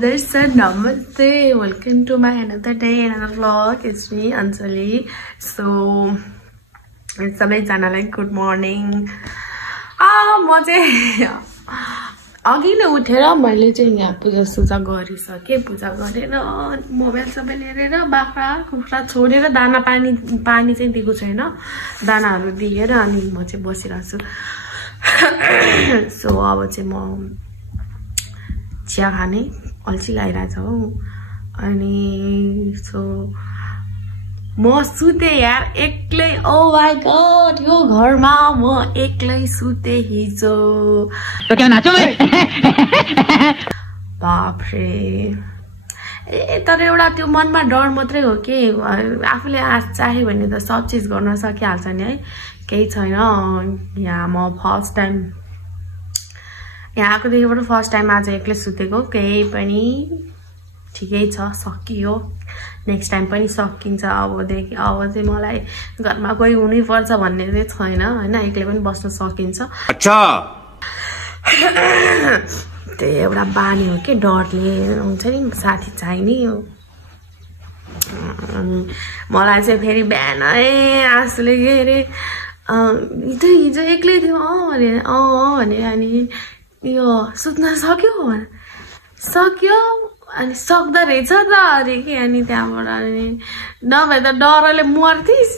Darsan, namaste. Welcome to my another day, another vlog. It's me, Anjali. So, सबैजनालाई good morning. म चाहिँ अघि नै उठेर मैले चाहिँ यहाँ पूजा गरिसकेँ। पूजा गरेर मोबाइल सबै लिएर बाख्रा कुखुरा छोडेर दाना पानी चाहिँ दिएको छैन, दानाहरू दिएर अनि म चाहिँ बसिरहेको छु। सो अब चाहिँ म चिया खाने अल्छी लागिरहेछ हो। अनि सो म सुते यार एक्लै। ओ माय गॉड, यो घरमा म एक्लै सुते हिजो। तो क्या नाचो मैं? बाप रे। तर एउटा त्यो मनमा डर मात्रै हो कि आफूले चाहे भने त सब चिज गर्न सकिहाल्छ नि है। केही छैन। यहाँ म फर्स्ट टाइम यहाँ आएकोदेखिबाट फर्स्ट टाइम आज एक्लै सुतेको। केही पनि ठिकै छ, सकियो। नेक्स्ट टाइम पनि सकिन्छ। अबदेखि अब चाहिँ मलाई घरमा कोही हुनै पर्छ भन्ने चाहिँ छैन हैन, एक्लै पनि बस्न सकिन्छ। अच्छा त्यही एउटा बानी हो कि डरले हुन्छ नि, साथी चाहिने हो। मलाई चाहिँ फेरि बिहानै आँसुले के अरे हिजो एक्लै थियो भने अनि यो सुत्न सक्यो अनि सक्दो रहेछ त अरे कि। अनि त्यहाँबाट अनि नभए त डरले मर्थिस्,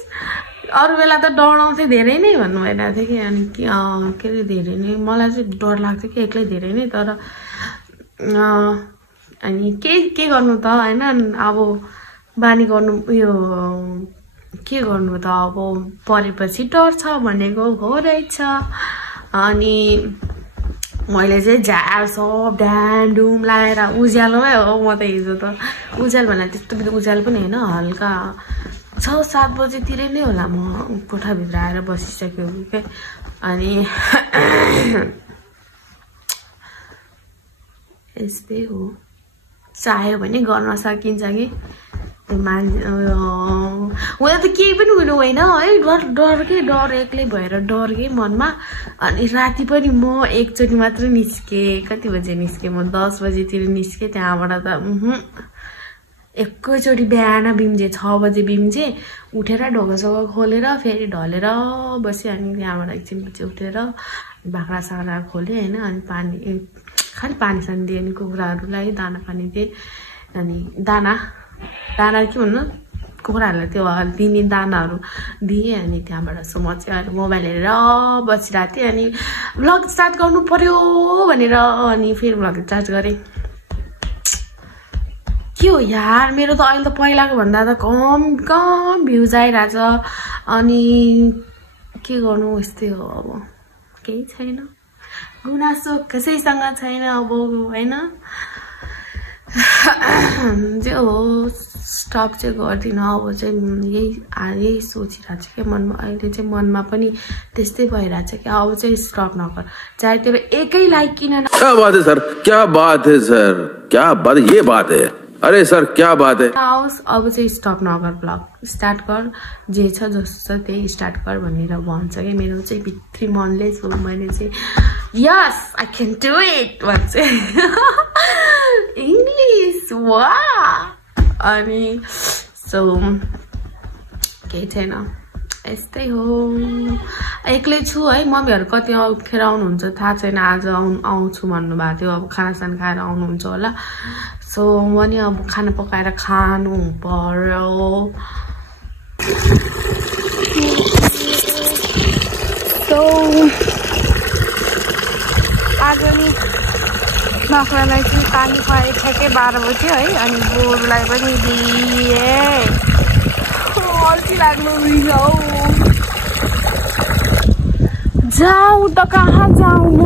अरू बेला त डराउँथेँ धेरै नै भन्नु भइरहेको थियो कि। अनि के अरे धेरै नै मलाई चाहिँ डर लाग्थ्यो कि एक्लै धेरै नै। तर अनि के गर्नु त होइन, अब बानी गर्नु उयो के गर्नु त, अब परेपछि डर छ भनेको हो रहेछ। अनि मैले चाहिँ झार सब ड्याम डुम लाएर उज्यालोमै हो। म त हिजो त उज्यालो भन्दा त्यस्तो उज्यालो पनि होइन, हल्का 6-7 बजेतिर नै होला म कोठाभित्र आएर बसिसकेको क्या। अनि यस्तै हो, चाह्यो भने गर्न सकिन्छ कि। मान्छे हुँदा त केही पनि हुनु होइन है, डर एक्लै भएर डर के मनमा। अनि राति पनि म एकचोटि मात्र निस्केँ। कति बजे निस्केँ म? 10 बजेतिर निस्केँ। त्यहाँबाट त एकैचोटि बिहान बिम्जे 6 बजे बिम्जे उठेर ढोकासोका खोलेर फेरि ढलेर बसेँ। अनि त्यहाँबाट एकछिनपछि उठेर बाख्रा साख्रा खोलेँ होइन। अनि खालि पानी सानी दिएँ, अनि कुखुराहरूलाई दाना पानी दिएँ। अनि दाना के भन्नु, कुखुराहरूलाई त्यो दिने दानाहरू दिएँ। अनि त्यहाँबाट सो म चाहिँ मोबाइल हेरेर बसिरहेको थिएँ। अनि भ्लग स्टार्ट गर्नु पर्यो भनेर अनि फेरि भ्लग स्टार्ट गरेँ। के हो यार, मेरो त अहिले त पहिलाको भन्दा त कम भ्युज आइरहेछ। अनि के गर्नु, यस्तै हो। अब केही छैन, गुनासो कसैसँग छैन अब होइन। जे हो स्टप चाहिँ गर्दिनँ। अब चाहिँ यही सोचिरहेको छ क्या मनमा। अहिले चाहिँ मनमा पनि त्यस्तै भइरहेछ कि अब चाहिँ स्टप नगर, चाहे तेरो एकै लाइक किन। क्या बात है सर, क्या बात है सर, क्या बात, ये बात है। अरे सर क्या बात है। आओस् अब चाहिँ स्टप नगर, ब्लग स्टार्ट कर, जे छ जस्तो छ त्यही स्टार्ट कर भनेर भन्छ क्या मेरो चाहिँ भित्री मनले। सो मैले चाहिँ yes I can do it भन्छ इङ्ग्लिस वा। अनि सो केही छैन, यस्तै हो। एक्लै छु है। मम्मीहरू कति खेर आउनुहुन्छ थाहा छैन। आज आउँछु भन्नुभएको थियो, अब खानासाना खाएर आउनुहुन्छ होला। सो म नि अब खाना पकाएर खानु पर्यो। सो आज नि बाख्रालाई चाहिँ पानी खुवाए ठ्याक्कै 12 बज्यो है। अनि गोरुलाई पनि दिएँ। अल्छी लाग्नु हौ। जाऊ त कहाँ जाऊ म,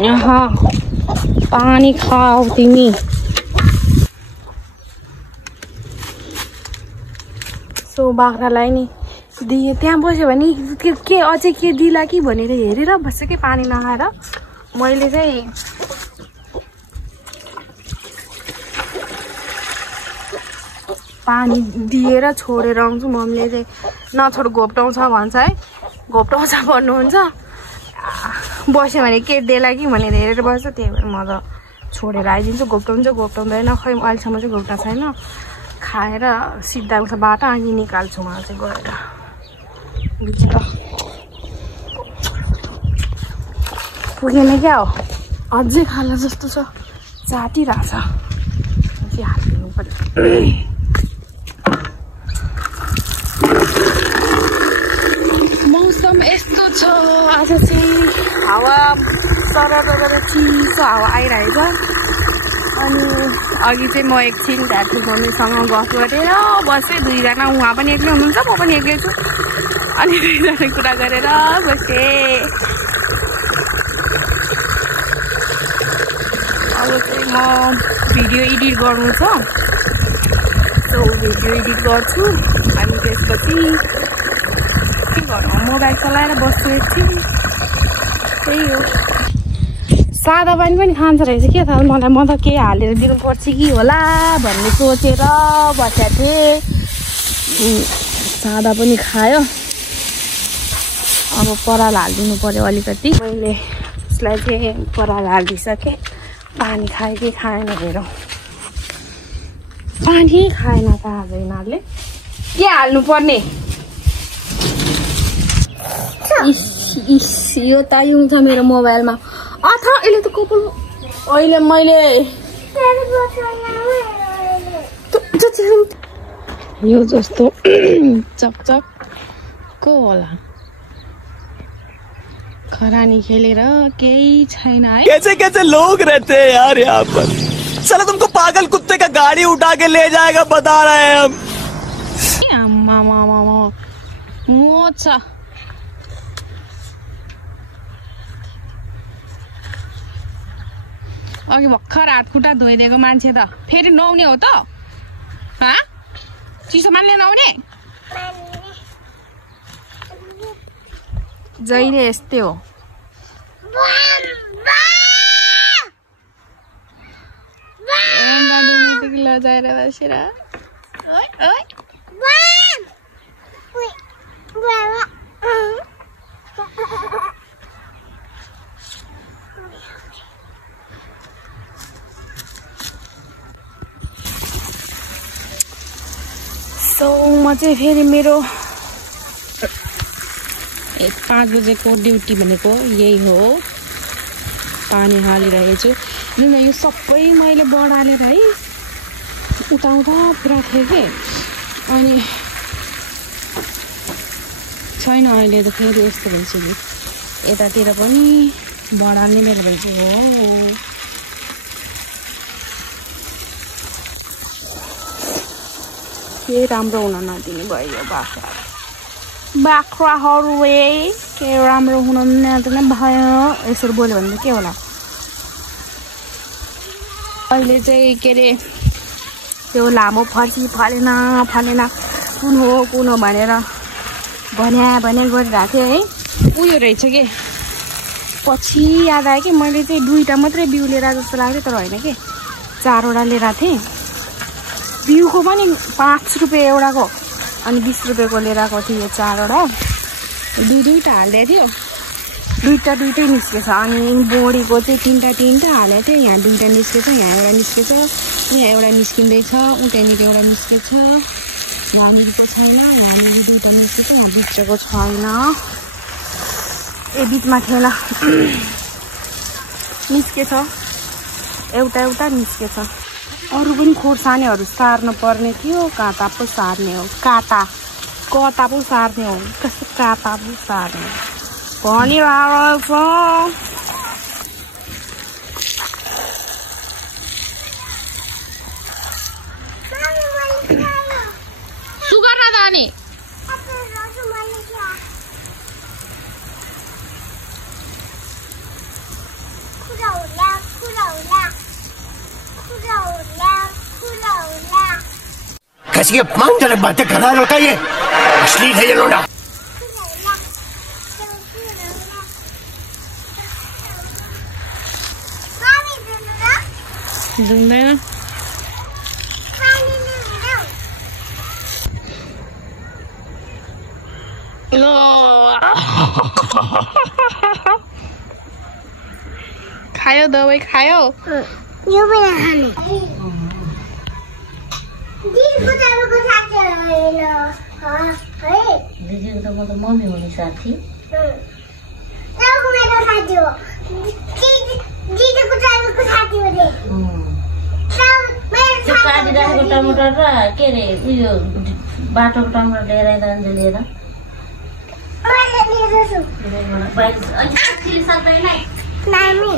यहाँ पानी खाऊ तिमी। सो बाख्रालाई नि दिए, त्यहाँ बस्यो भने के अझै के दिला कि भनेर हेरेर बस्यो कि पानी नखाएर। मैले चाहिँ पानी दिएर छोडेर आउँछु। मम्मीले चाहिँ नछोड घोप्टाउँछ भन्छ है, घोप्टाउँछ भन्नुहुन्छ। बस्यो भने के देला कि भनेर हेरेर बस्छ त्यही भएर म त छोडेर आइदिन्छु घोप्टाउँछ घोप्टाउँदैन खै अहिलेसम्म चाहिँ घोप्टा छैन खाएर सिधा उता बाटो अनि निकाल्छु मलाई चाहिँ गएर बिचरा पुगेन क्या हो अझै खाला जस्तो छ चाटिरहेछ अझै हालिदिनु पर्यो मौसम यस्तो छ आज चाहिँ हावा सरर चिसो हावा आइरहेको अनि अघि चाहिँ म एकछिन दाजु मम्मीसँग गफ गरेर बसेँ दुईजना उहाँ पनि एक्लै हुनुहुन्छ म पनि एक्लै छु अनि दुईजना कुरा गरेर बसेँ अब चाहिँ म भिडियो एडिट गर्नु छ भिडियो एडिट गर्छु अनि त्यसपछि के गर्नु मोबाइल चलाएर बस्छु एकछिन त्यही हो सादा पानी पनि खान्छ रहेछ के थाहा मलाई म त केही हालेर दिनुपर्छ कि होला भन्ने सोचेर बसेको थिएँ सादा पनि खायो अब पराल हालिदिनु पर्यो अलिकति मैले उसलाई चाहिँ पराल हालिदिइसकेँ पानी खायो कि खाएन हेरौँ पानी खाएन त आज यिनीहरूले के हाल्नु पर्ने यो तायुङ छ मेरो मोबाइलमा अथा अहिले त कपाल अहिले मैले यो जस्तो चकचक को होला खरानी खेलेर केही छैन है कैसे कैसे लोग रहते हैं यार यहाँ पर साला तुमको पागल कुत्ते का गाड़ी उठा के ले जाएगा बता रहे हैं हम मोच अघि भर्खर हात खुट्टा धोइदिएको मान्छे त फेरि नुहाउने हो त चिसो मान्ने नुहाउने जहिले यस्तै हो लजाएर बसेर म चाहिँ फेरि मेरो 5 बजेको ड्युटी भनेको यही हो पानी हालिरहेको छु जुन यो सबै मैले बढालेर है उता पुरा थिएँ कि अनि छैन अहिले त फेरि यस्तो भइसक्यो यतातिर पनि बढाल्ने मेरो भइसक्यो हो के राम्रो हुन नदिने भयो बाख्राहरू के राम्रो हुन नदिने भयो यसरी बोल्यो भने के होला अहिले चाहिँ के अरे त्यो लामो फर्सी फलेन कुन हो भनेर भने गरिरहेको थिएँ है उयो रहेछ के पछि याद आयो कि मैले चाहिँ 2टा मात्रै बिउ लिएर जस्तो लाग्थ्यो तर होइन कि 4वटा लिएर थिएँ बिउको पनि 5 रुपियाँ एउटाको अनि 20 रुपियाँको लिएर आएको थियो 4वटा दुईटा हालिदिएको थियो दुइटै निस्केछ अनि बोडीको चाहिँ 3टा हालेको थियो यहाँ 2टा निस्केछ यहाँ एउटा निस्केछ यहाँ एउटा निस्किँदैछ उतैनिर एउटा निस्केछ यहाँनिरको छैन यहाँनिर 2टा निस्केछ यहाँ बिचको छैन बिचमा थिएन निस्केछ एउटा निस्केछ अरू पनि खोर्सानीहरू सार्नु पर्ने थियो काँटा पो सार्ने हो कता पो सार्ने हो कस्तो काँटा पो सार्ने भनिरहेको छ सुगर न जाने कैसी अपमानजनक बातें कर रहा होता ये अश्लील है ये लोड़ा दुँदैन खायो दबाई खायो यो पनि खाने दिदीको तपाईँको साथी होइन है दिदीको त म त मम्मी हो नि साथी मेरो साथी हो दिदीको तपाईँको साथी हो रे त्यो काटिराखेको टमाटर र के अरे उयो बाटोको टमाटर लिएर आइदा लिएर साथीले सक्दैन नानी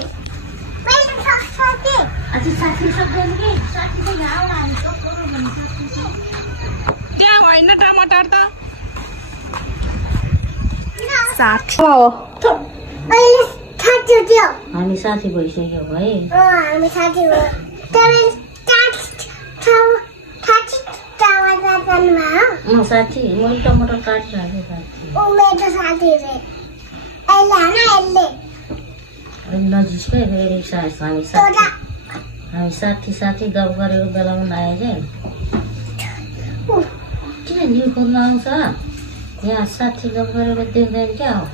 साथीले सक्दैन कि साथी त यहाँ हामी त्यहाँ होइन टमाटर त 60 अहिले साथी थियो हामी साथी भइसक्यो है हामी साथी हो साथी मैले टमाटर काटिराखेँ साथी मेरो साथी रे अहिले नजिकै फेरि हामी साथी गफ गरेको बेलामा नआए चाहिँ किन न्यु खोज्न आउँछ यहाँ साथी गफ गरेको देख्दैन क्या हो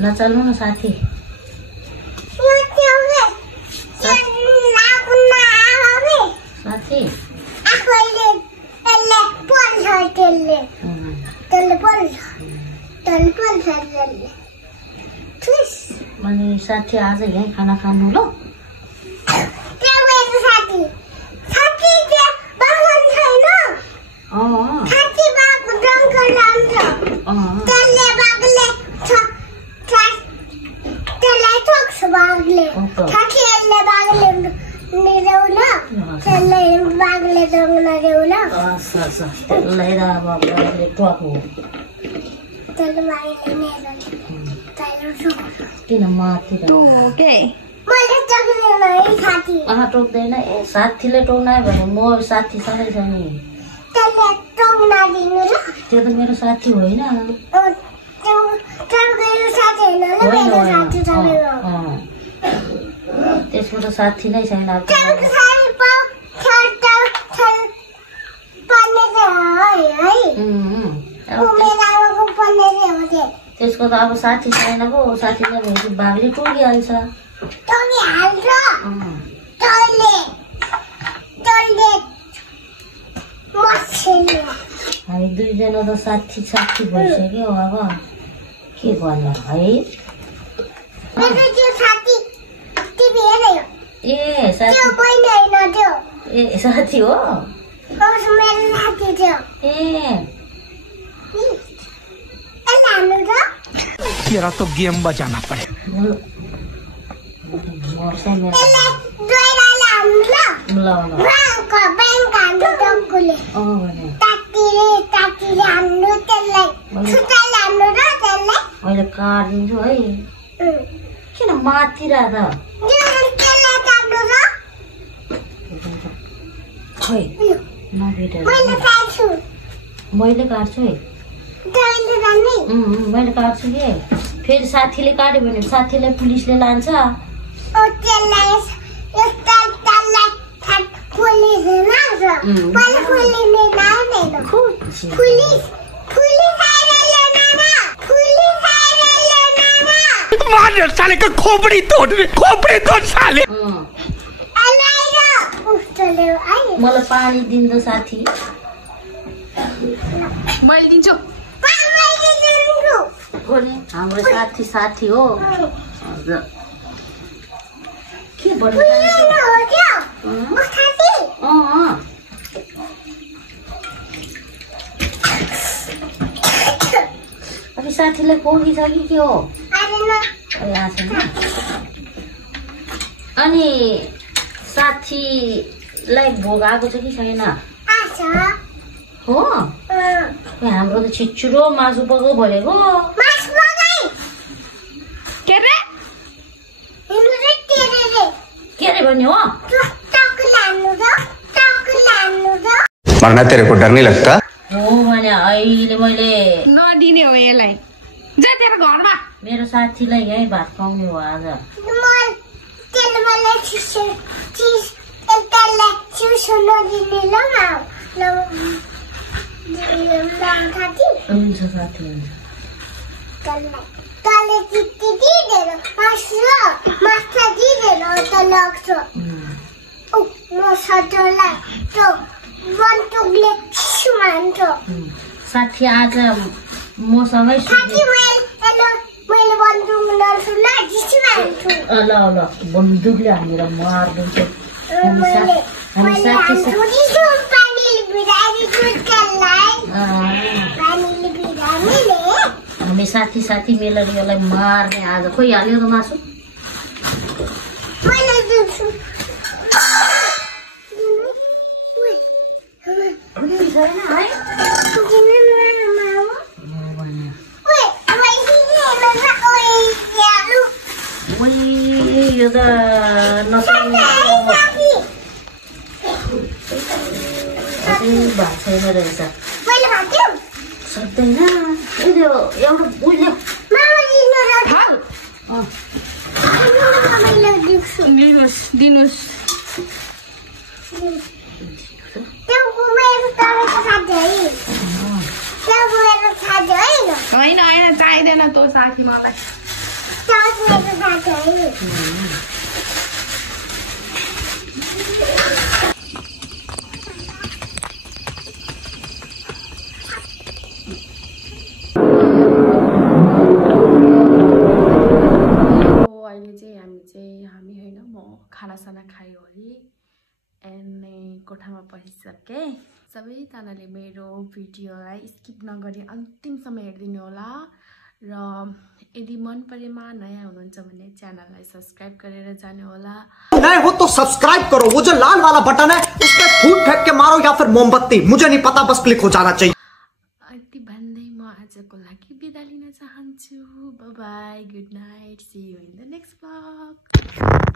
नचल्नु न साथी साथी अनि साथी आज यहीँ खाना खानु ल किन माथि टोक्दैन ए साथीले टोक्न भने म साथीसँगै छ नि त्यो त मेरो साथी होइन त्यसको त साथी नै छैन त्यसको त अब साथी छैन पो साथी नै भएपछि भागले टोकिहाल्छ हामी दुईजना त साथी भइसक्यो अब के भन्नु है ए साथी हो तेरा तो गेम बजाना पड़े मैले काटिदिन्छु है किन माथिरहेको खै नभेटेर मैले काट्छु है मैले काट्छु कि फेरि साथीले काट्यो भने साथीलाई पुलिसले लान्छ साले का खोपड़ी तोड़ साले मलाई पानी दिन्छ साथी मैले दिन्छु हाम्रो साथी हो के भन्नु अब साथीलाई खोकी छ कि के हो अनि साथीलाई भोग आएको छ कि छैन हो हाम्रो त छिच्चुरो मासु पकाउ भनेको के अरे भन्ने हो मरना तेरे को डर नहीं लगता हो भने अहिले मैले नदिने हो यसलाई जा तेरो घरमा मेरो साथीलाई यही भात खुवाउने हो आज हुन्छ साथी लाग्छ म सटलाई त्यो बन्दुकले सुमान्छ साथी आज मसँगै मैले बन्दुक नसुला जिसुमान्छु ल ल बन्दुकले हामीलाई मार्दिन्छ हामी साथी साथी मिलेर यसलाई मार्ने आज खोइ हाल्यो त मासु यो त भात छैन रहेछ सक्दैन एउटा बुझ्यो दिनुहोस् होइन होइन चाहिँदैन तँ साथी मलाई हामी होइन म खानासाना खायो अरे एन्ड कोठामा पसिसकेँ सबैजनाले मेरो भिडियोलाई स्किप नगरी अन्तिमसम्म हेरिदिनु होला र यदि मन परेमा नयाँ हुनुहुन्छ भने च्यानललाई सब्सक्राइब गरेर जानु होला नए हो तो सब्सक्राइब करो वो जो लाल वाला बटन है उस पर फूट फेंक के मारो या फिर मोमबत्ती मुझे नहीं पता बस क्लिक हो जाना चाहिए यति भन्दै म आजको लागि बिदा लिन चाहन्छु bye bye good night see you in the next blog